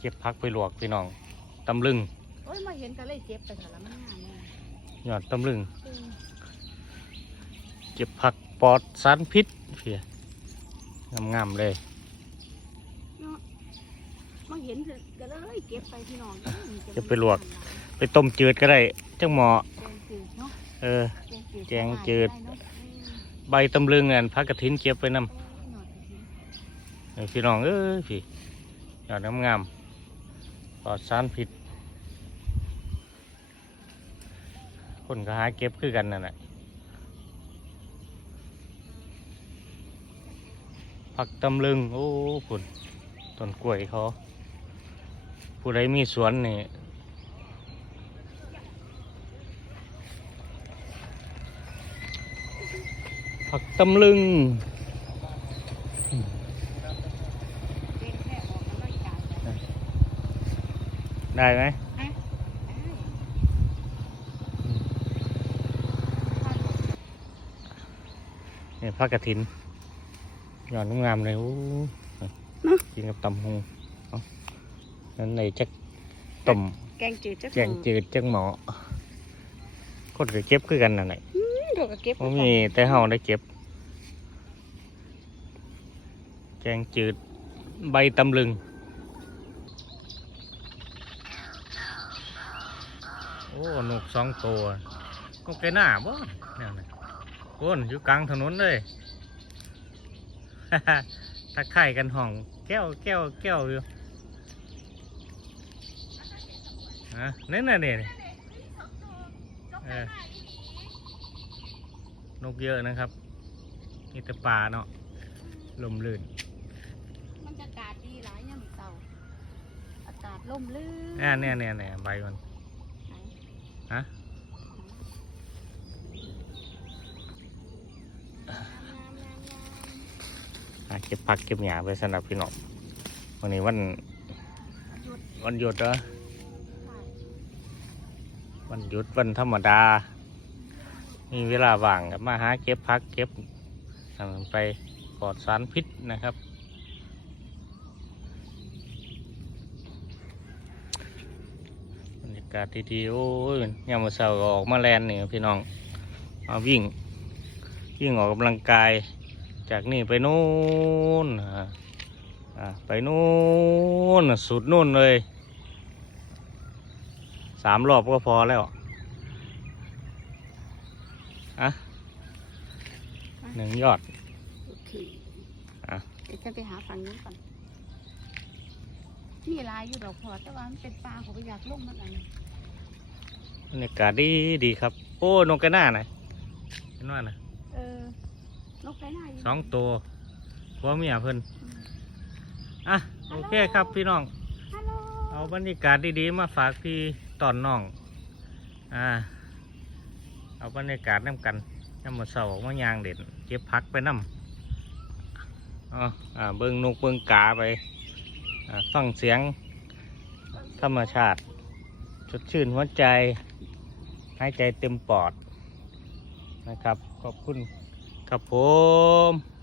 เก็บพักไปลวกพี่น้องตำลึงโอ้ยมาเห็นก็เลยเจ็บไปเถอะละมันงามแน่ยอดตำลึงเออเก็บผักปลอดสารพิษเพียงามๆเลย เนาะมาเห็นก็เลยเก็บไปพี่น้องเก็บไปลวก ไปต้มจืดก็ได้จังหมอแกงจืดเนาะเออ แกงจืด ได้เนาะเออใบตำลึงนั่นพักกระถินเก็บไปนำโอ้ยหน่อยสิ เออพี่น้องเอ้ยพี่ยอดงามๆ ปลอดสารพิษคนก็หาเก็บคือกันนั่นแหละผักตำลึง โอ้ผุนต้นกล้วยเขา ผู้ใดมีสวนนี่ผักตำลึง เก็บแค่ออกกำลังกายไป ได้ไหมฮะได้เนี่ยผักกระถินยอดงามๆเลยโอ้เนาะกินกับตำหงเอานั่นในจักต้มแกงจืดจักแกงจืดจังหมอคนก็เก็บคือกันนั่นแหละอืมเดี๋ยวก็เก็บบ่มีแต่เฮาได้เก็บ แกงจืดใบตำลึง อ้นกสองตัวนกไก่หน้าบ่เนี่ยนะโคนอยู่กลางถนนเลยทักทายกันห้องแก้วแก้วแก้วอยู่ฮะนี่น่ะเนี่ยเออนกเยอะนะครับนี่แต่ป่าเนาะลมลื่นมันจะอากาศดีหลายยามเช้าอากาศร่มรื่นอ่าเนี่ยเนี่ยเนี่ยใบมัน ฮะเก็บผักเก็บหญ้าไปสำหรับพี่น้องวันนี้วันวันหยุดเหรอวันหยุดวันธรรมดา มีเวลาว่างก็มาหาเก็บผักเก็บไปปลอดสารพิษนะครับบรรยากาศดีๆโอ้ยยามมื้อเช้าก็ออกมาแลนนี่พี่น้องมาวิ่ง วิ่งออกกำลังกาย จากนี่ไปนู่นอ่าอ่าไปนู่นสุดนู่นเลยสามรอบก็พอแล้วอะหนึ่งยอด โอเคอะเดี๋ยวจะไปหาฝั่งนู้นก่อน มีลายอยู่ดอกพอแต่ว่ามันเป็นปลาผมก็อยากลงมันอันนี้บรรยากาศดีดีครับ โอ้นกกระหน้านะเห็นว่านะเออนกไก่หน้าอยู่สองตัวผัวเมียเพิ่นอะโอเคครับพี่น้อง ฮัลโหลเอาบรรยากาศดีๆมาฝากพี่ตอนน้อง อ่า เอาบรรยากาศน้ำกันน้ำมาเสาร์มายางเด่นเก็บพักไปน้ำอ๋ออ่าเบิ้งนกเบิ้งกาไปอ่า ฟังเสียงธรรมชาติสดชื่นหัวใจหายใจเต็มปอดนะครับ ขอบคุณครับผม